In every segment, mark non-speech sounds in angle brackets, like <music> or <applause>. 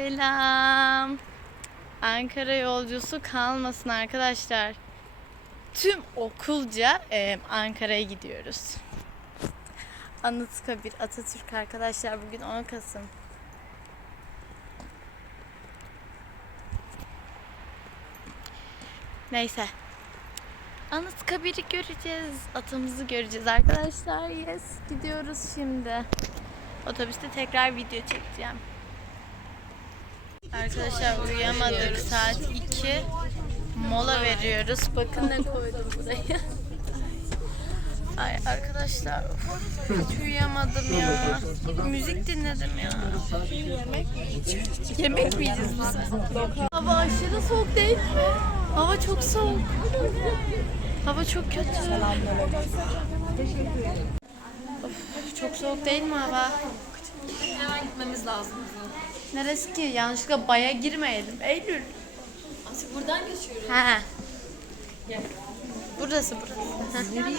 Selam. Ankara yolcusu kalmasın arkadaşlar. Tüm okulca e, Ankara'ya gidiyoruz. Anıtkabir Atatürk arkadaşlar bugün 10 Kasım. Neyse. Anıtkabir'i göreceğiz. Atımızı göreceğiz arkadaşlar. Yes. Gidiyoruz şimdi. Otobüste tekrar video çekeceğim. Arkadaşlar uyuyamadık. Saat 2. Mola veriyoruz. Bakın ne koydum buraya. <laughs> Ay arkadaşlar hiç uyuyamadım ya. Müzik dinledim ya. Yemek mi yiyeceğiz sefer? Hava aşırı soğuk değil mi? Hava çok soğuk. Hava çok kötü. Of, çok soğuk değil mi hava? Hemen gitmemiz lazım. Neresi ki? Yanlışlıkla baya girmeyelim. Eylül. Artık buradan geçiyoruz. Ha. Burası burası. Nereye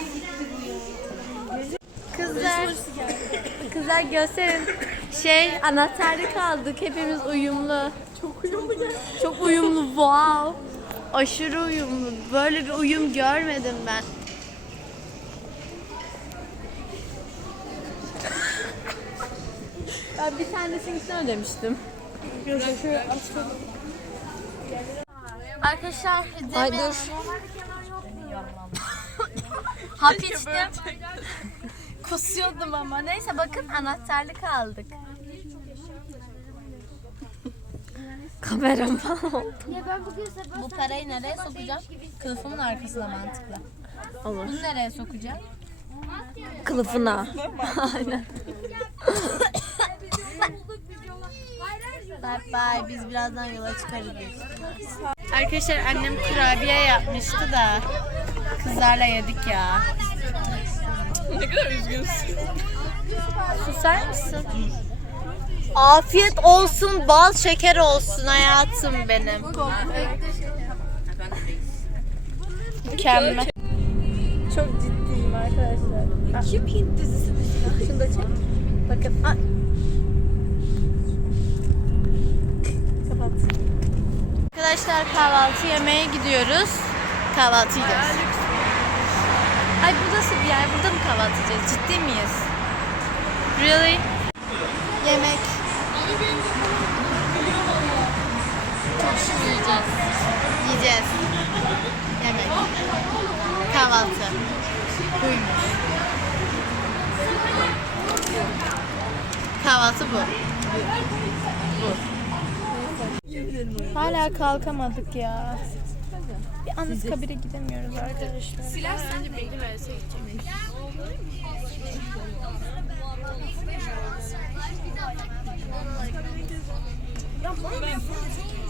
Kızlar. Kızlar gösterin. Şey anahtarlık aldık. Hepimiz uyumlu. Çok uyumlu Çok uyumlu. Wow. Aşırı uyumlu. Böyle bir uyum görmedim ben. Ben bir tanesini ödemiştim. Arkadaşlar Ay dur. <laughs> hap içtim. <laughs> Kusuyordum ama. Neyse bakın anahtarlık aldık. Kameram Bu parayı nereye sokacağım? Kılıfımın arkasına mantıklı. Olur. Bunu nereye sokacağım? Kılıfına. <laughs> Aynen. Bye bye. Biz birazdan yola çıkarız. Arkadaşlar annem kurabiye yapmıştı da kızlarla yedik ya. Ne kadar üzgünsün. Susar mısın? Afiyet olsun, bal şeker olsun hayatım benim. Mükemmel. Çok ciddiyim arkadaşlar. Kim Hint dizisi? Şunu da çek. Bakın. Aa. Arkadaşlar kahvaltı yemeye gidiyoruz. Kahvaltı yiyeceğiz. Ay bu nasıl bir yer? Burada mı kahvaltı yiyeceğiz? Ciddi miyiz? Really? Yemek. Turşu yiyeceğiz. Yiyeceğiz. Yemek. Kahvaltı. Buymuş. Kahvaltı bu. Hala kalkamadık ya. Bir Anıtkabir'e gidemiyoruz arkadaşlar. Verse gidecek.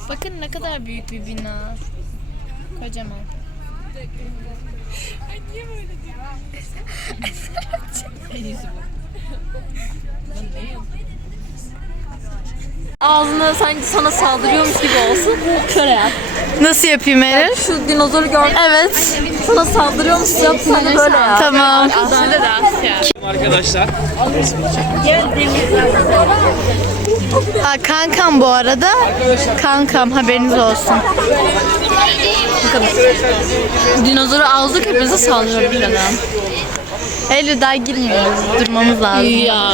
Bakın ne kadar büyük bir bina. Kocaman. <laughs> Ağzına sanki sana saldırıyormuş gibi olsun. Şöyle yap. Nasıl yapayım Eylül? Şu dinozoru gör. Evet. Sana saldırıyormuş yap de böyle yap. Tamam. Arkadaşlar Aa, kankam bu arada. Kankam haberiniz olsun. Dinozoru aldık hepimize saldırıyor bir adam. Eylül daha girmiyoruz. Durmamız lazım. Ya.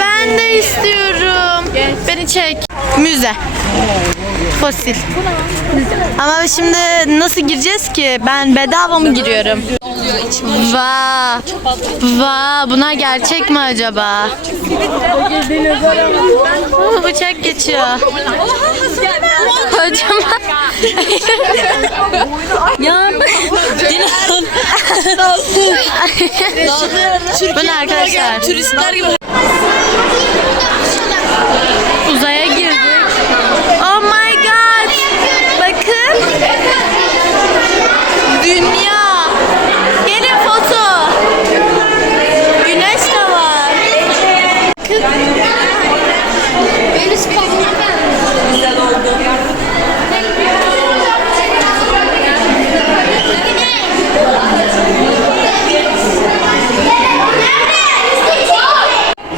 Ben de istiyorum. Beni çek. Müze. Fosil. Ama şimdi nasıl gireceğiz ki? Ben bedava mı giriyorum? Va. Va. Bunlar gerçek mi acaba? Oo, Uçak geçiyor. Hocam. Ya. Dinozor. Bu ne arkadaşlar? Turistler gibi. Dünya. Gelin foto. Güneş de var. Güzel oldu.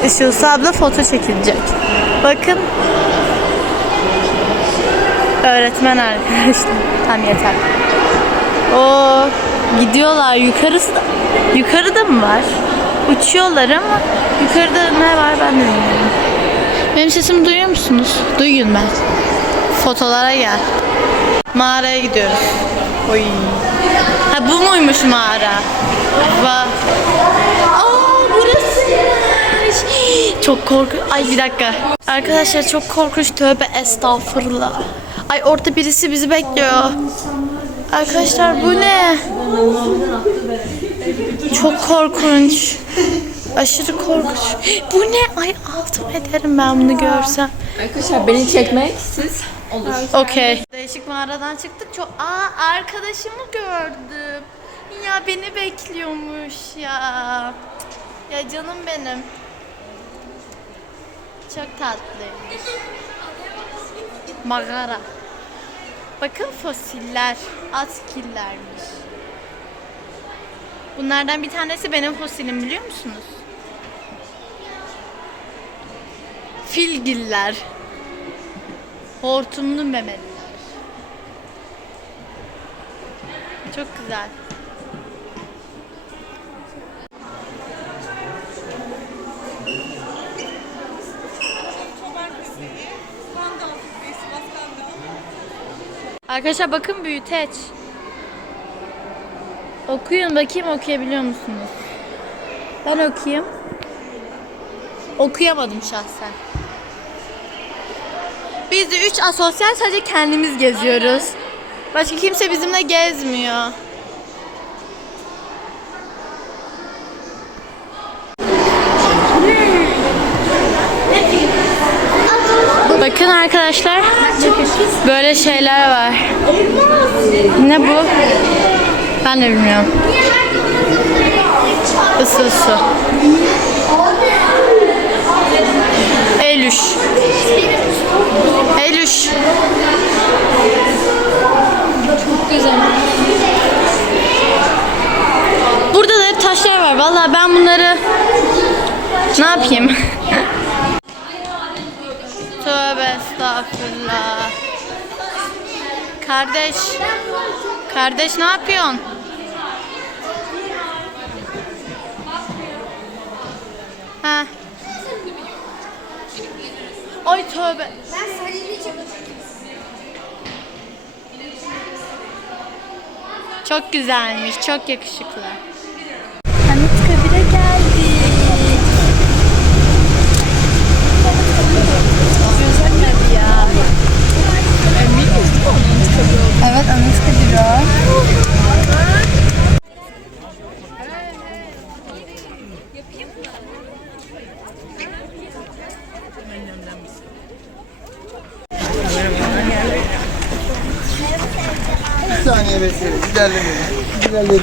Işılsı abla foto çekilecek. Bakın. Öğretmen arkadaşlar. Tamam yeter. O gidiyorlar yukarısı da, yukarıda mı var? Uçuyorlar ama yukarıda ne var ben de bilmiyorum. Benim sesimi duyuyor musunuz? Duyun ben. Fotolara gel. Mağaraya gidiyoruz. Oy. Ha bu muymuş mağara? Va. Aa burasıymış. Çok korku. Ay bir dakika. Arkadaşlar çok korkunç. Tövbe estağfurullah. Ay orada birisi bizi bekliyor. Arkadaşlar bu ne? Çok korkunç. Aşırı korkunç. Bu ne? Ay altım ederim ben bunu görsem. Arkadaşlar beni çekmek siz Okey. Değişik mağaradan çıktık. Çok Aa arkadaşımı gördüm. Ya beni bekliyormuş ya. Ya canım benim. Çok tatlıymış. Mağara. Bakın fosiller. Atkillermiş. Bunlardan bir tanesi benim fosilim biliyor musunuz? Filgiller. Hortumlu memeliler. Çok güzel. Arkadaşlar bakın büyüteç. Okuyun bakayım okuyabiliyor musunuz? Ben okuyayım. Okuyamadım şahsen. Biz de üç asosyal sadece kendimiz geziyoruz. Başka kimse bizimle gezmiyor. Bakın arkadaşlar. Böyle şeyler var. Ne bu? Ben de bilmiyorum. Isıl su. Elüş. Elüş. Burada da hep taşlar var. Vallahi ben bunları ne yapayım? Tövbe estağfurullah. Kardeş. Kardeş ne yapıyorsun? Ha. Ay tövbe. Çok güzelmiş, çok yakışıklı. Anıtkabir'e geldik. Gözükmedi ya. Evet Anıtkabir o. Bir saniye bekleyin. İlerlemeyin. İlerleyin.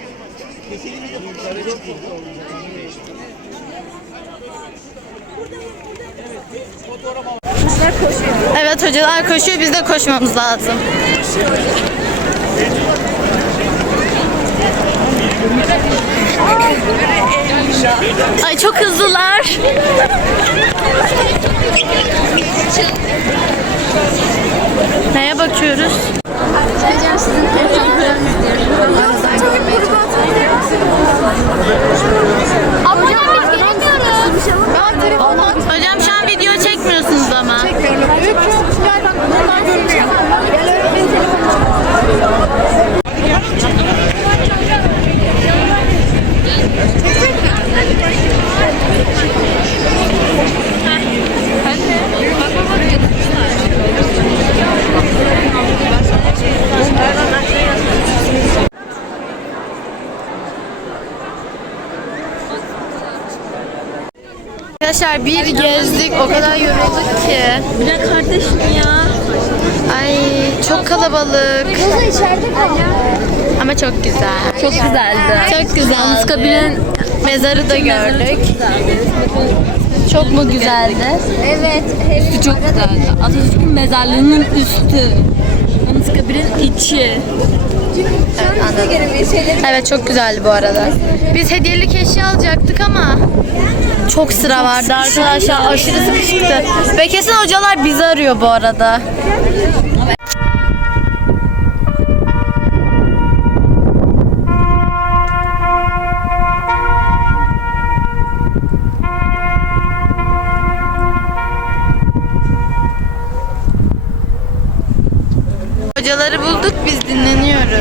Geçebilirsiniz. Evet hocalar koşuyor biz de koşmamız lazım. Ay çok hızlılar. Neye bakıyoruz? Abone biz gelemiyoruz. Ben telefonla Hocam Arkadaşlar bir gezdik o kadar yorulduk ki. Bırak kardeşim ya. Ay çok kalabalık. Kızı içeride kaldı. Ama çok güzel. Çok güzeldi. Çok güzel. Anıtkabir'in mezarı da gördük. çok mu güzeldi? Evet. Üstü çok güzeldi. Atatürk'ün mezarlığının üstü. Anıtkabir'in içi. Evet çok güzeldi bu arada. Biz hediyelik eşya alacaktık ama çok sıra vardı arkadaşlar. Aşırı sıkışıktı. Ve kesin hocalar bizi arıyor bu arada. Hocaları bulduk biz dinleniyoruz.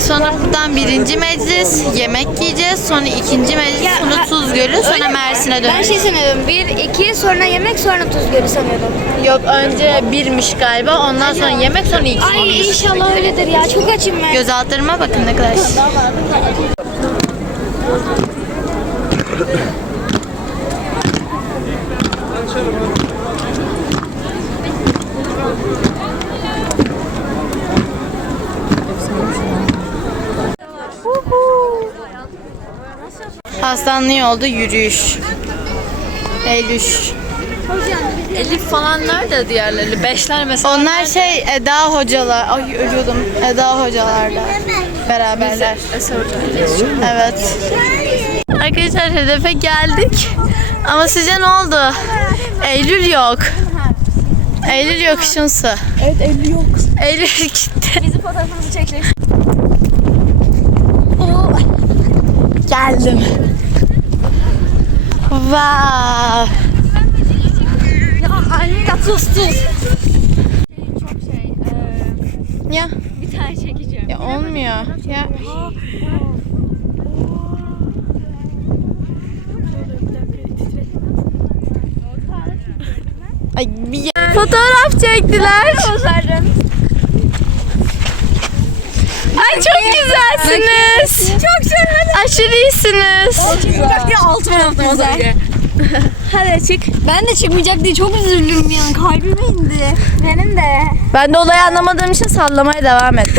Sonra buradan birinci meclis yemek yiyeceğiz. Sonra ikinci meclis, sonra Tuzgölü, sonra Mersin'e Ben döneceğiz. şey sanıyordum. Bir, iki, sonra yemek, sonra tuz gölü sanıyordum. Yok önce birmiş galiba. Ondan sonra yemek, sonra iki. Ay inşallah öyledir ya. Çok açım ben. Göz altlarıma bakın ne kadar. <laughs> Hastanlı yolda yürüyüş. Eylüş. Elif falan nerede diğerleri? Beşler mesela. Onlar şey Eda hocalar. Ay ölüyordum. Eda hocalarla beraberler. Evet. Arkadaşlar hedefe geldik. Ama sizce ne oldu? Eylül yok. Eylül yok şunsu. Evet Eylül yok. Eylül gitti. Bizim fotoğrafımızı çekelim. Geldim. Wow. Anne tuz tuz. Ya Bir tane çekeceğim. Ya olmuyor. Ya. Ay bir fotoğraf çektiler. Ay çok güzelsiniz. Çok güzel. Aşırı iyisiniz. Altıma yaptım o zaman. Hadi çık. Ben de çıkmayacak diye çok üzüldüm yani. Kalbime indi. Benim de. Ben de olayı anlamadığım için sallamaya devam ettim.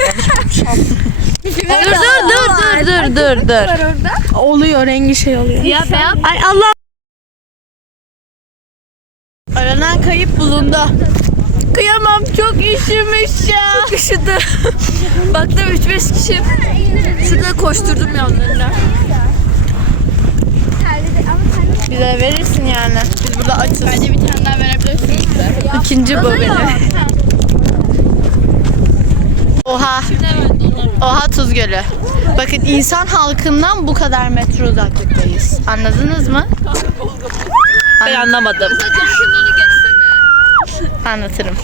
dur dur dur dur dur dur dur. Oluyor rengi şey oluyor. Ya beyaz. Ay Allah. Aranan kayıp bulundu. Kıyamam çok üşümüş ya. Çok üşüdü. <laughs> Baktım 3-5 kişi. Şurada koşturdum yanlarına. Bize verirsin yani. Biz burada açız. Bence bir tane daha verebilirsin. İkinci bu benim. Oha. Oha Tuz Gölü. Bakın insan halkından bu kadar metre uzaklıktayız. Anladınız mı? Ben anlamadım. Anlatırım.